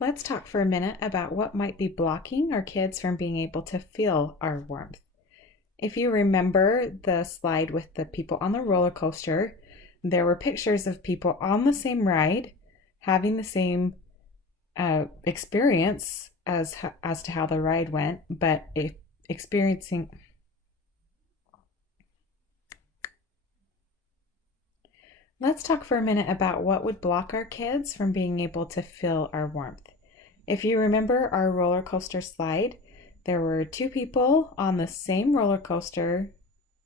Let's talk for a minute about what might be blocking our kids from being able to feel our warmth. If you remember the slide with the people on the roller coaster, there were pictures of people on the same ride having the same experience as to how the ride went, but experiencing. Let's talk for a minute about what would block our kids from being able to feel our warmth. If you remember our roller coaster slide, there were two people on the same roller coaster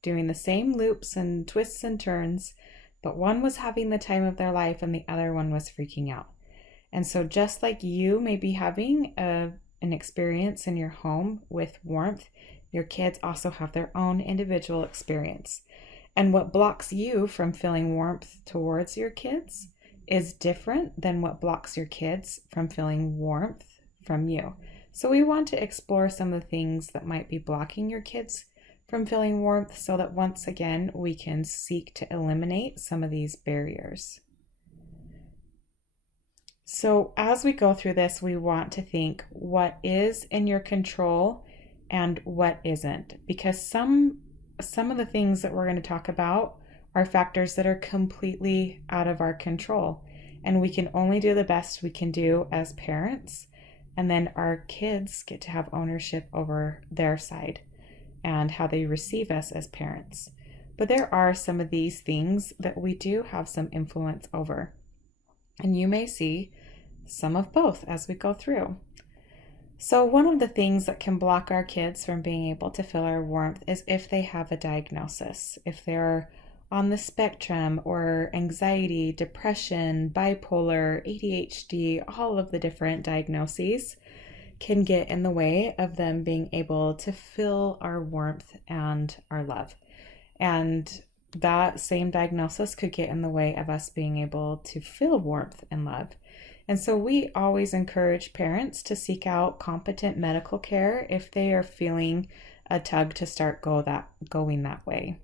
doing the same loops and twists and turns, but one was having the time of their life and the other one was freaking out. And so, just like you may be having an experience in your home with warmth, your kids also have their own individual experience. And what blocks you from feeling warmth towards your kids is different than what blocks your kids from feeling warmth from you. So, we want to explore some of the things that might be blocking your kids from feeling warmth so that once again we can seek to eliminate some of these barriers. So, as we go through this, we want to think what is in your control and what isn't, because some of the things that we're going to talk about are factors that are completely out of our control, and we can only do the best we can do as parents, and then our kids get to have ownership over their side and how they receive us as parents. But there are some of these things that we do have some influence over, and you may see some of both as we go through. So, one of the things that can block our kids from being able to feel our warmth is if they have a diagnosis, if they're on the spectrum, or anxiety, depression, bipolar, ADHD, all of the different diagnoses can get in the way of them being able to feel our warmth and our love. And that same diagnosis could get in the way of us being able to feel warmth and love. And so we always encourage parents to seek out competent medical care if they are feeling a tug to start going that way.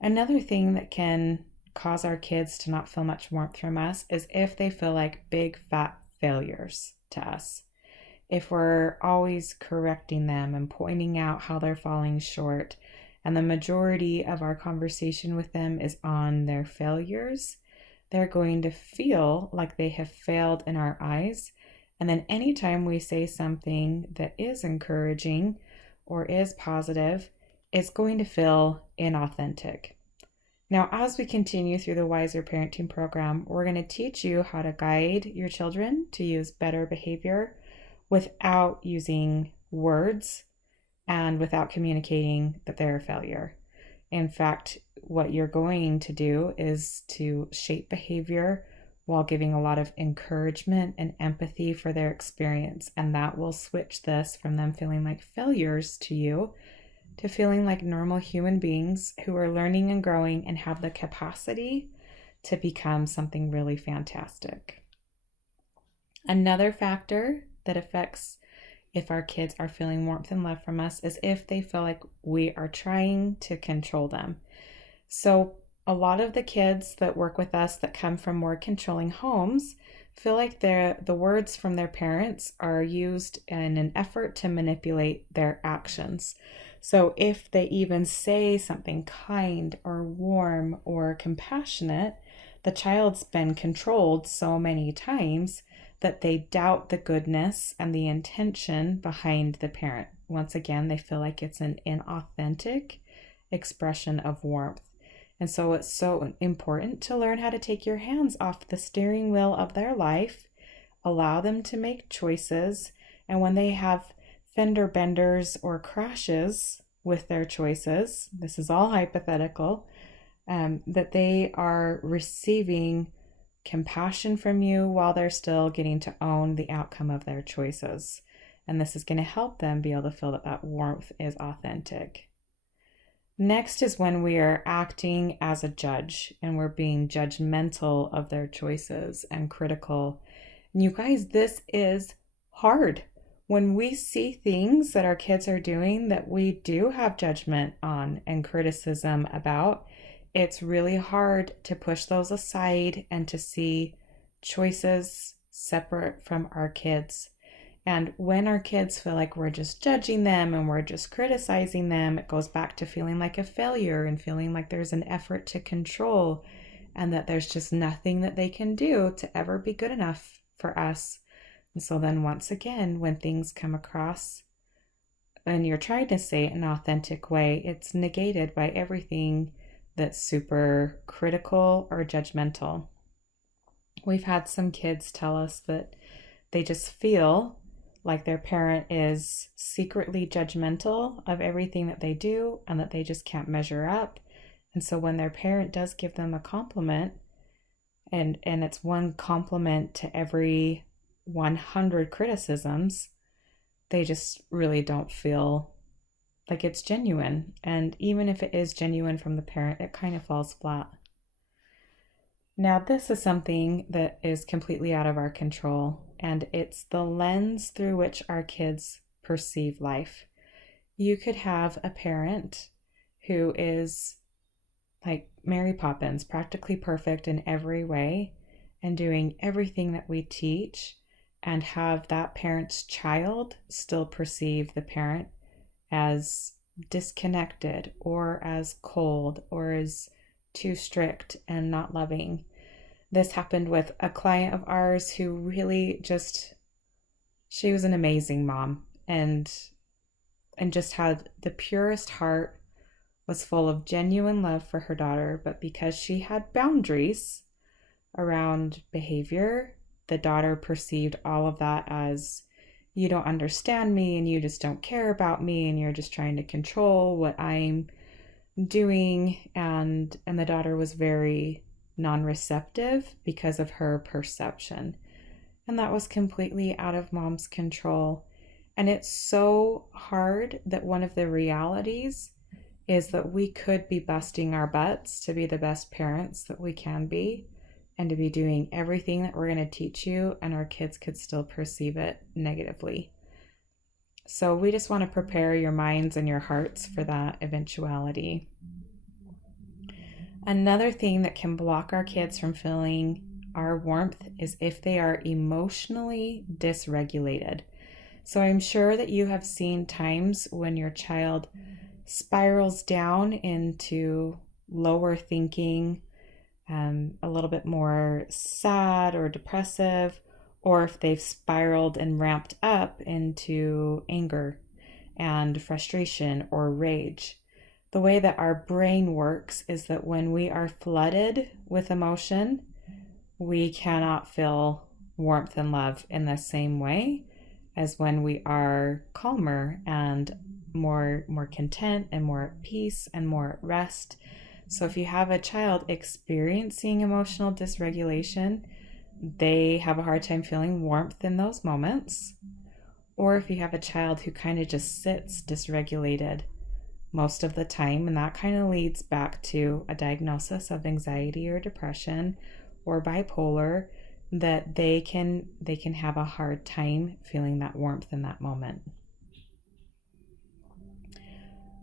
Another thing that can cause our kids to not feel much warmth from us is if they feel like big fat failures to us. If we're always correcting them and pointing out how they're falling short, and the majority of our conversation with them is on their failures, they're going to feel like they have failed in our eyes. And then anytime we say something that is encouraging or is positive, it's going to feel inauthentic. Now, as we continue through the Wiser Parenting program, we're going to teach you how to guide your children to use better behavior without using words and without communicating that they're a failure. In fact, what you're going to do is to shape behavior while giving a lot of encouragement and empathy for their experience. And that will switch this from them feeling like failures to you to feeling like normal human beings who are learning and growing and have the capacity to become something really fantastic. Another factor that affects if our kids are feeling warmth and love from us is if they feel like we are trying to control them. So a lot of the kids that work with us that come from more controlling homes feel like the words from their parents are used in an effort to manipulate their actions. So if they even say something kind or warm or compassionate, the child's been controlled so many times that they doubt the goodness and the intention behind the parent. Once again, they feel like it's an inauthentic expression of warmth. And so it's so important to learn how to take your hands off the steering wheel of their life, allow them to make choices, and when they have fender benders or crashes with their choices, this is all hypothetical, that they are receiving compassion from you while they're still getting to own the outcome of their choices. And this is going to help them be able to feel that warmth is authentic. Next is when we are acting as a judge and we're being judgmental of their choices and critical. And you guys, this is hard. When we see things that our kids are doing that we do have judgment on and criticism about, it's really hard to push those aside and to see choices separate from our kids. And when our kids feel like we're just judging them and we're just criticizing them, it goes back to feeling like a failure and feeling like there's an effort to control and that there's just nothing that they can do to ever be good enough for us. And so then once again, when things come across and you're trying to say it in an authentic way, it's negated by everything that's super critical or judgmental. We've had some kids tell us that they just feel like their parent is secretly judgmental of everything that they do and that they just can't measure up. And so when their parent does give them a compliment, and it's one compliment to every 100 criticisms, they just really don't feel like it's genuine. And even if it is genuine from the parent, it kind of falls flat. Now, this is something that is completely out of our control, and it's the lens through which our kids perceive life. You could have a parent who is like Mary Poppins, practically perfect in every way and doing everything that we teach, and have that parent's child still perceive the parent as disconnected or as cold or as too strict and not loving. This happened with a client of ours who really just, she was an amazing mom and just had the purest heart, was full of genuine love for her daughter, but because she had boundaries around behavior, the daughter perceived all of that as, you don't understand me and you just don't care about me and you're just trying to control what I'm doing. And the daughter was very non-receptive because of her perception. And that was completely out of mom's control. And it's so hard that one of the realities is that we could be busting our butts to be the best parents that we can be and to be doing everything that we're going to teach you, and our kids could still perceive it negatively. So we just want to prepare your minds and your hearts for that eventuality. Another thing that can block our kids from feeling our warmth is if they are emotionally dysregulated. So I'm sure that you have seen times when your child spirals down into lower thinking, a little bit more sad or depressive, or if they've spiraled and ramped up into anger and frustration or rage. The way that our brain works is that when we are flooded with emotion, we cannot feel warmth and love in the same way as when we are calmer and more content and more at peace and more at rest. So if you have a child experiencing emotional dysregulation, they have a hard time feeling warmth in those moments. Or if you have a child who kind of just sits dysregulated most of the time, and that kind of leads back to a diagnosis of anxiety or depression or bipolar, that they can have a hard time feeling that warmth in that moment.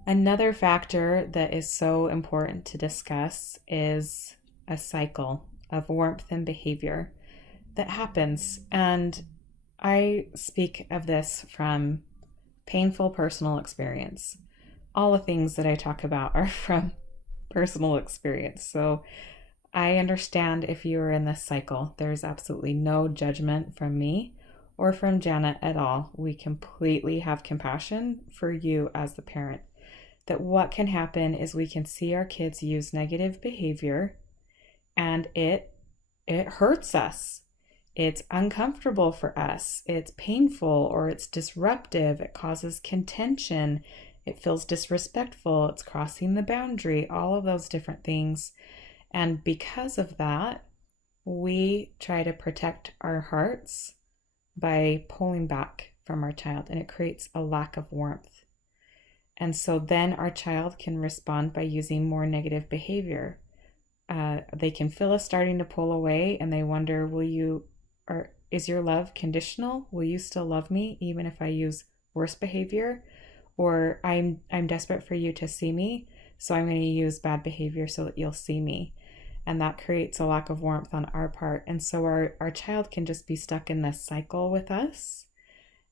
Another factor that is so important to discuss is a cycle of warmth and behavior that happens. And I speak of this from painful personal experience. All the things that I talk about are from personal experience. So I understand if you are in this cycle. There's absolutely no judgment from me or from Janet at all. We completely have compassion for you as the parent. That what can happen is we can see our kids use negative behavior and it hurts us. It's uncomfortable for us. It's painful or it's disruptive. It causes contention. It feels disrespectful. It's crossing the boundary, all of those different things. And because of that, we try to protect our hearts by pulling back from our child, and it creates a lack of warmth. And so then our child can respond by using more negative behavior. They can feel us starting to pull away and they wonder, is your love conditional? Will you still love me even if I use worse behavior? Or I'm desperate for you to see me, so I'm going to use bad behavior so that you'll see me. and that creates a lack of warmth on our part. And so our child can just be stuck in this cycle with us.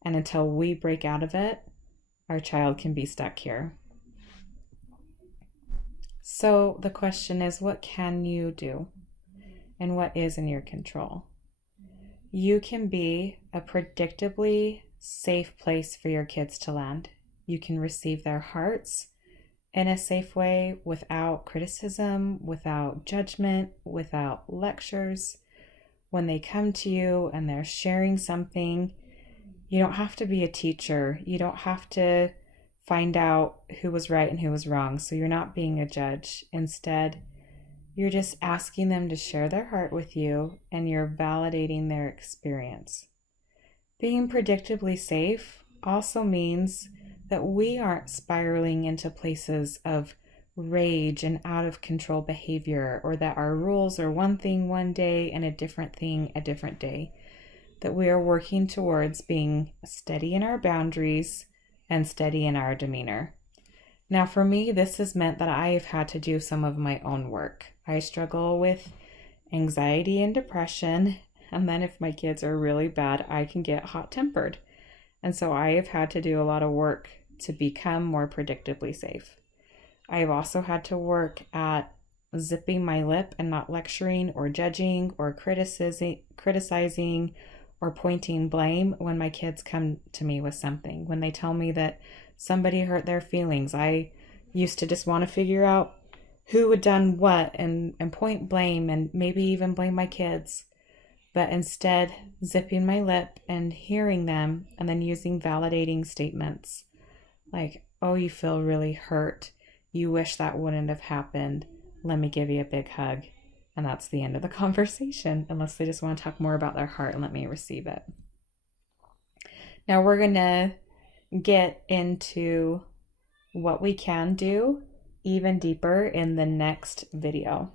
And until we break out of it, our child can be stuck here. So the question is, what can you do? And what is in your control? You can be a predictably safe place for your kids to land. You can receive their hearts in a safe way without criticism, without judgment, without lectures. When they come to you and they're sharing something, you don't have to be a teacher. You don't have to find out who was right and who was wrong. So you're not being a judge. Instead, you're just asking them to share their heart with you, and you're validating their experience. Being predictably safe also means that we aren't spiraling into places of rage and out of control behavior, or that our rules are one thing one day and a different thing a different day. That we are working towards being steady in our boundaries and steady in our demeanor. Now, for me, this has meant that I've had to do some of my own work. I struggle with anxiety and depression, and then if my kids are really bad, I can get hot-tempered. And so I have had to do a lot of work to become more predictably safe. I've also had to work at zipping my lip and not lecturing or judging or criticizing or pointing blame when my kids come to me with something. When they tell me that somebody hurt their feelings, I used to just want to figure out who had done what and point blame and maybe even blame my kids. But instead, zipping my lip and hearing them and then using validating statements like, oh, you feel really hurt. You wish that wouldn't have happened. Let me give you a big hug. And that's the end of the conversation, unless they just want to talk more about their heart and let me receive it. Now we're going to get into what we can do even deeper in the next video.